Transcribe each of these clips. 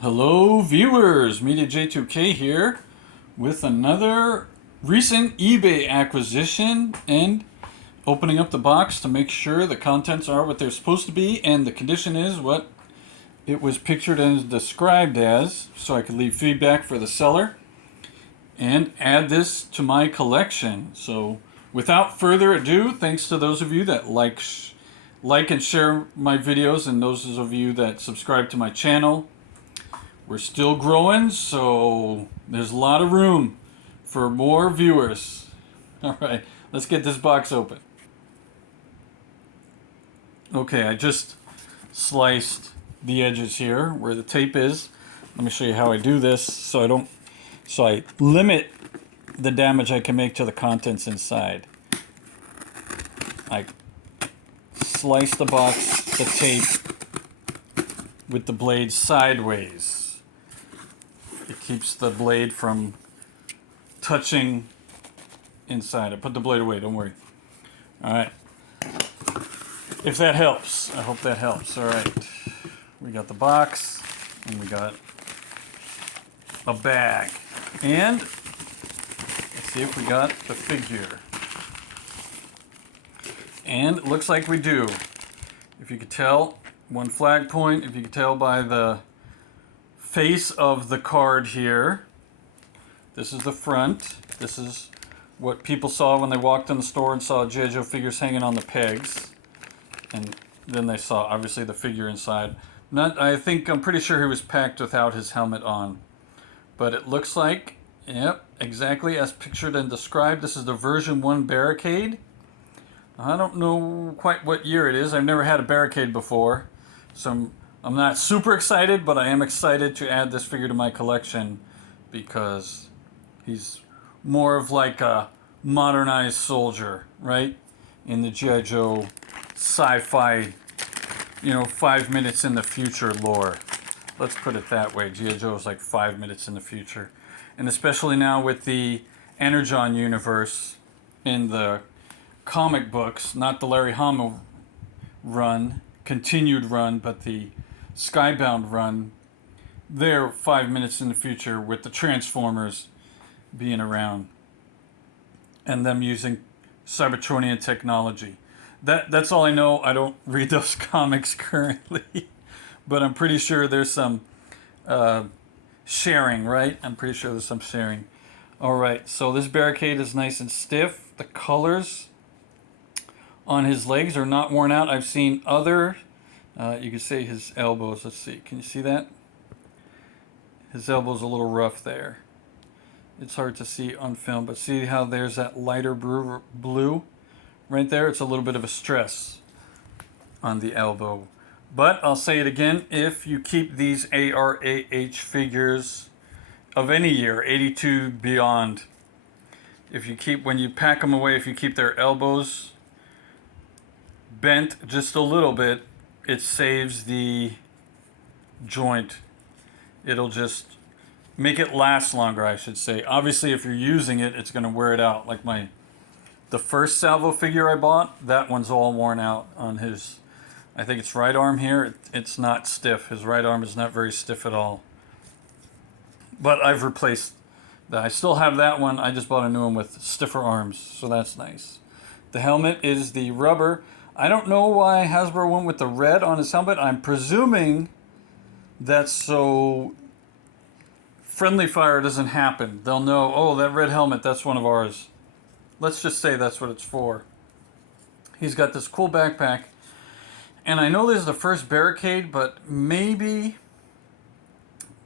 Hello viewers, Media J2K here with another recent eBay acquisition and opening up the box to make sure the contents are what they're supposed to be and the condition is what it was pictured and described as, so I could leave feedback for the seller and add this to my collection. So without further ado, thanks to those of you that like and share my videos and those of you that subscribe to my channel. We're still growing, so there's a lot of room for more viewers. All right, let's get this box open. Okay, I just sliced the edges here where the tape is. Let me show you how I do this so I limit the damage I can make to the contents inside. I slice the box, the tape, with the blade sideways. It keeps the blade from touching inside. I put the blade away, don't worry. Alright. If that helps, I hope that helps. Alright. We got the box, and we got a bag. And let's see if we got the figure. And it looks like we do. If you could tell, one flag point, if you could tell by the face of the card here. This is the front. This is what people saw when they walked in the store and saw G.I. Joe figures hanging on the pegs. And then they saw, obviously, the figure inside. I'm pretty sure he was packed without his helmet on. But it looks like, yep, exactly as pictured and described. This is the version 1 Barricade. I don't know quite what year it is. I've never had a Barricade before. So I'm not super excited, but I am excited to add this figure to my collection because he's more of like a modernized soldier, right? In the G.I. Joe sci-fi, 5 minutes in the future lore. Let's put it that way. G.I. Joe is like 5 minutes in the future. And especially now with the Energon universe in the comic books, not the Larry Hama run, continued run, but the Skybound run, they're 5 minutes in the future with the Transformers being around and them using Cybertronian technology. That's all I know. I don't read those comics currently, but I'm pretty sure there's some sharing, right? I'm pretty sure there's some sharing. All right, so this Barricade is nice and stiff. The colors on his legs are not worn out. I've seen other, you can see his elbows. Let's see, can you see that? His elbow's a little rough there. It's hard to see on film, but see how there's that lighter blue right there? It's a little bit of a stress on the elbow. But I'll say it again, if you keep these ARAH figures of any year, 82 beyond, when you pack them away, if you keep their elbows bent just a little bit, it saves the joint. It'll just make it last longer, I should say. Obviously, if you're using it, it's going to wear it out. Like the first Salvo figure I bought, that one's all worn out on his, I think it's right arm here. It's not stiff. His right arm is not very stiff at all. But I've replaced that. I still have that one. I just bought a new one with stiffer arms, so that's nice. The helmet is the rubber. I don't know why Hasbro went with the red on his helmet. I'm presuming that's so friendly fire doesn't happen. They'll know, oh, that red helmet, that's one of ours. Let's just say that's what it's for. He's got this cool backpack. And I know this is the first Barricade, but maybe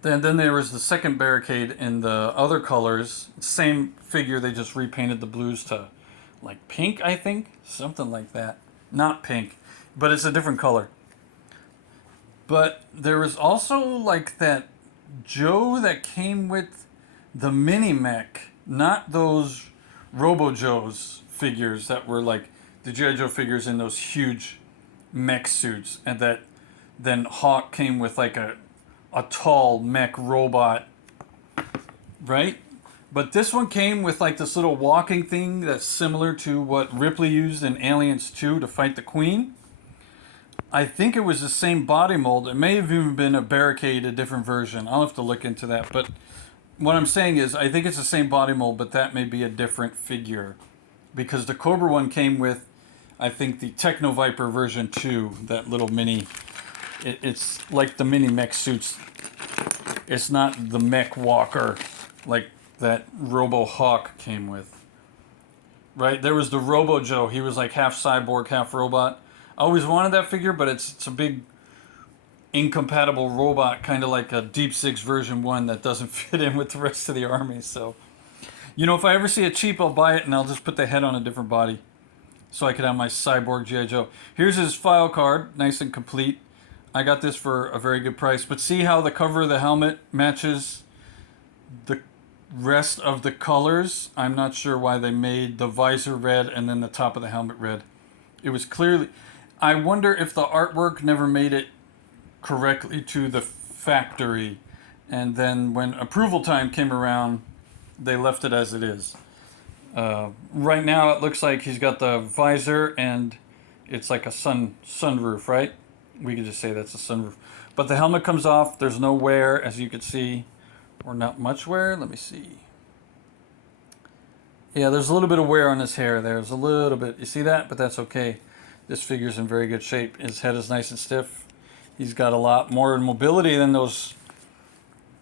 then there was the second Barricade in the other colors. Same figure, they just repainted the blues to like pink, I think. Something like that. Not pink, but it's a different color. But there was also like that Joe that came with the mini mech, not those Robo Joes figures that were like the G.I. Joe figures in those huge mech suits, and that then Hawk came with like a tall mech robot, right? But this one came with like this little walking thing that's similar to what Ripley used in Aliens 2 to fight the Queen. I think it was the same body mold. It may have even been a Barricade, a different version. I'll have to look into that. But what I'm saying is, I think it's the same body mold, but that may be a different figure. Because the Cobra one came with, I think, the Techno Viper version 2, that little mini. It's like the mini mech suits. It's not the mech walker like that Robo Hawk came with. Right? There was the Robo Joe. He was like half cyborg, half robot. I always wanted that figure, but it's a big incompatible robot, kind of like a Deep Six version 1 that doesn't fit in with the rest of the army. So, you know, if I ever see it cheap, I'll buy it and I'll just put the head on a different body so I could have my cyborg G.I. Joe. Here's his file card, nice and complete. I got this for a very good price, but see how the cover of the helmet matches the rest of the colors? I'm not sure why they made the visor red and then the top of the helmet red. It was clearly... I wonder if the artwork never made it correctly to the factory, and then when approval time came around, they left it as it is. Right now it looks like he's got the visor and it's like a sunroof, right? We could just say that's a sunroof. But the helmet comes off. There's no wear, as you can see, or not much wear. Let me see. Yeah, there's a little bit of wear on his hair. There's a little bit. You see that? But that's okay. This figure's in very good shape. His head is nice and stiff. He's got a lot more mobility than those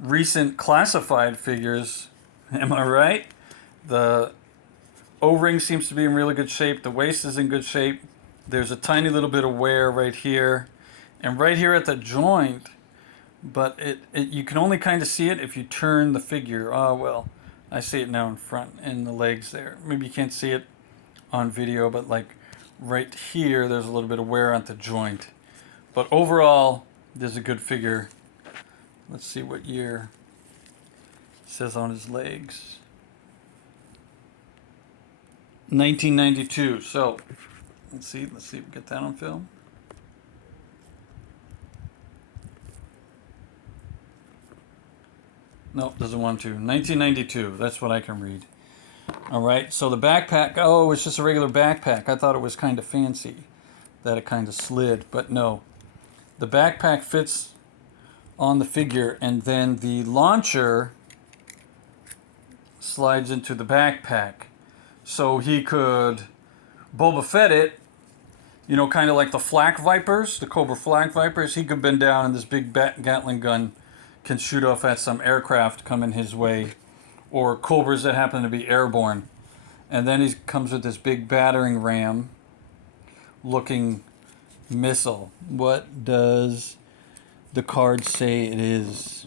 recent classified figures. Am I right? The O-ring seems to be in really good shape. The waist is in good shape. There's a tiny little bit of wear right here. And right here at the joint. But you can only kind of see it if you turn the figure. Oh, well, I see it now in front and the legs there. Maybe you can't see it on video, but like right here, there's a little bit of wear on the joint. But overall, there's a good figure. Let's see what year it says on his legs. 1992. So, let's see if we get that on film. Nope, doesn't want to. 1992. That's what I can read. All right. So the backpack. Oh, it's just a regular backpack. I thought it was kind of fancy, that it kind of slid, but no. The backpack fits on the figure, and then the launcher slides into the backpack. So he could Boba Fett it, you know, kind of like the Flak Vipers, the Cobra Flak Vipers. He could bend down and this big Gatling gun can shoot off at some aircraft coming his way, or Cobras that happen to be airborne. And then he comes with this big battering ram looking missile. What does the card say it is?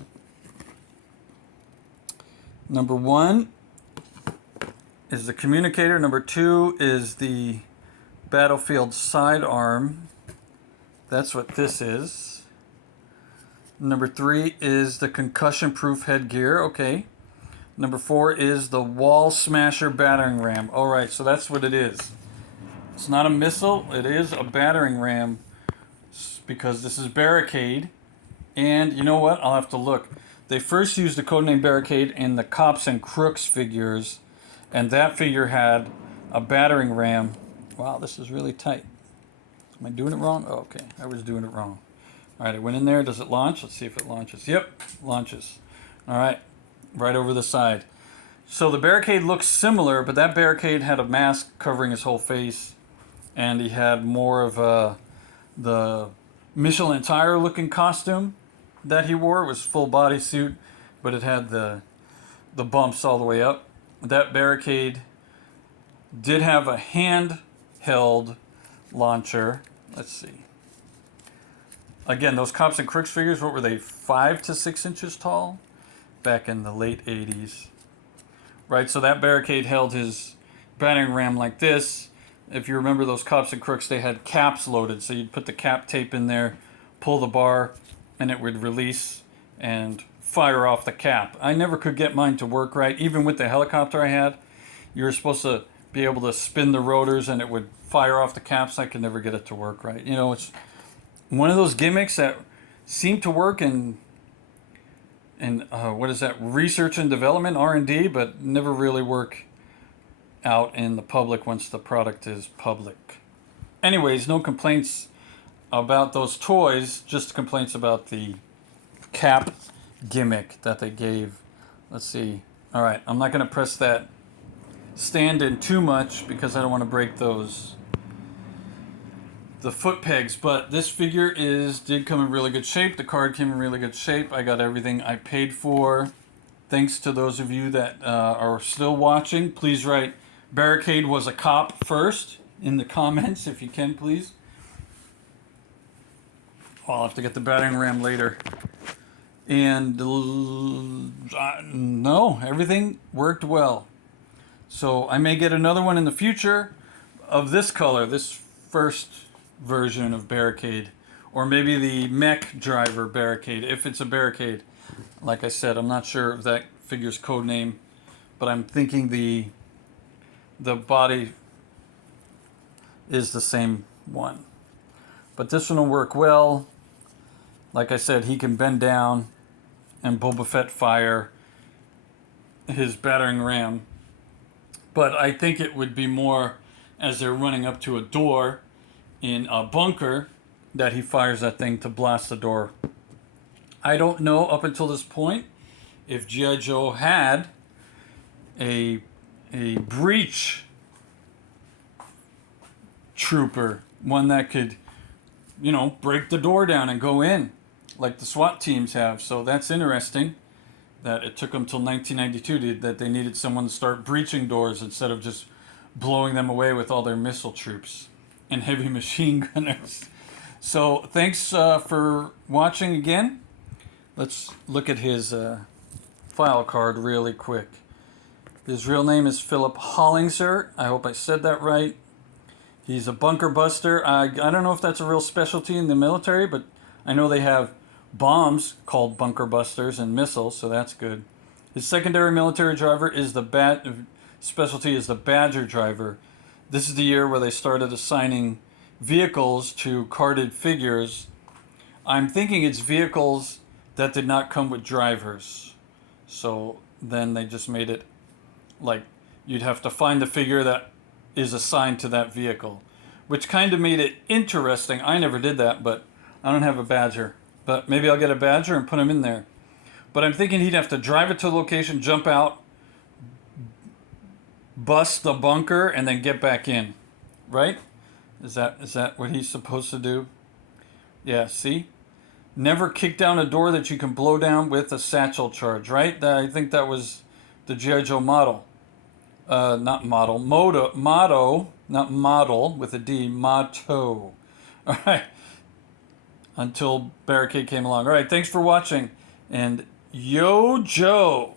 Number 1 is the communicator. Number 2 is the battlefield sidearm. That's what this is. Number 3 is the concussion-proof headgear. Okay. Number 4 is the wall smasher battering ram. All right, so that's what it is. It's not a missile. It is a battering ram because this is Barricade. And you know what? I'll have to look. They first used the codename Barricade in the Cops and Crooks figures, and that figure had a battering ram. Wow, this is really tight. Am I doing it wrong? Oh, okay, I was doing it wrong. All right, it went in there. Does it launch? Let's see if it launches. Yep, launches. All right, right over the side. So the Barricade looks similar, but that Barricade had a mask covering his whole face, and he had more of the Michelin tire looking costume that he wore. It was full body suit, but it had the bumps all the way up. That Barricade did have a handheld launcher. Let's see. Again, those Cops and Crooks figures, what were they, 5 to 6 inches tall? Back in the late 80s. Right, so that Barricade held his battering ram like this. If you remember those Cops and Crooks, they had caps loaded. So you'd put the cap tape in there, pull the bar, and it would release and fire off the cap. I never could get mine to work right. Even with the helicopter I had, you were supposed to be able to spin the rotors and it would fire off the caps. I could never get it to work right. You know, it's one of those gimmicks that seem to work in what is that, research and development, R&D, but never really work out in the public once the product is public. Anyways, no complaints about those toys, just complaints about the cap gimmick that they gave. Let's see. All right, I'm not going to press that stand in too much because I don't want to break the foot pegs, but this figure did come in really good shape. The card came in really good shape. I got everything I paid for. Thanks to those of you that are still watching. Please write Barricade was a cop first in the comments if you can, please. I'll have to get the battering ram later. And no, everything worked well. So I may get another one in the future of this color, this first version of Barricade, or maybe the mech driver Barricade, if it's a Barricade. Like I said, I'm not sure if that figure's code name, but I'm thinking the body is the same one. But this one will work well. Like I said, he can bend down and Boba Fett fire his battering ram. But I think it would be more as they're running up to a door in a bunker that he fires that thing to blast the door. I don't know up until this point if G.I. Joe had a breach trooper, one that could, break the door down and go in like the SWAT teams have. So that's interesting that it took them till 1992 that they needed someone to start breaching doors instead of just blowing them away with all their missile troops and heavy machine gunners. So thanks for watching again. Let's look at his file card really quick. His real name is Philip Hollingser. I hope I said that right. He's a bunker buster. I don't know if that's a real specialty in the military, but I know they have bombs called bunker busters and missiles, so that's good. His secondary military driver is specialty is the Badger driver. This is the year where they started assigning vehicles to carded figures. I'm thinking it's vehicles that did not come with drivers. So then they just made it like you'd have to find the figure that is assigned to that vehicle, which kind of made it interesting. I never did that, but I don't have a Badger. But maybe I'll get a Badger and put him in there. But I'm thinking he'd have to drive it to the location, jump out, bust the bunker, and then get back in. Right? Is that what he's supposed to do? Yeah, see? Never kick down a door that you can blow down with a satchel charge, right? I think that was the G.I. Joe model. Not model. Motto, not model with a D. Motto. All right. Until Barricade came along. All right, thanks for watching. And yo, Joe.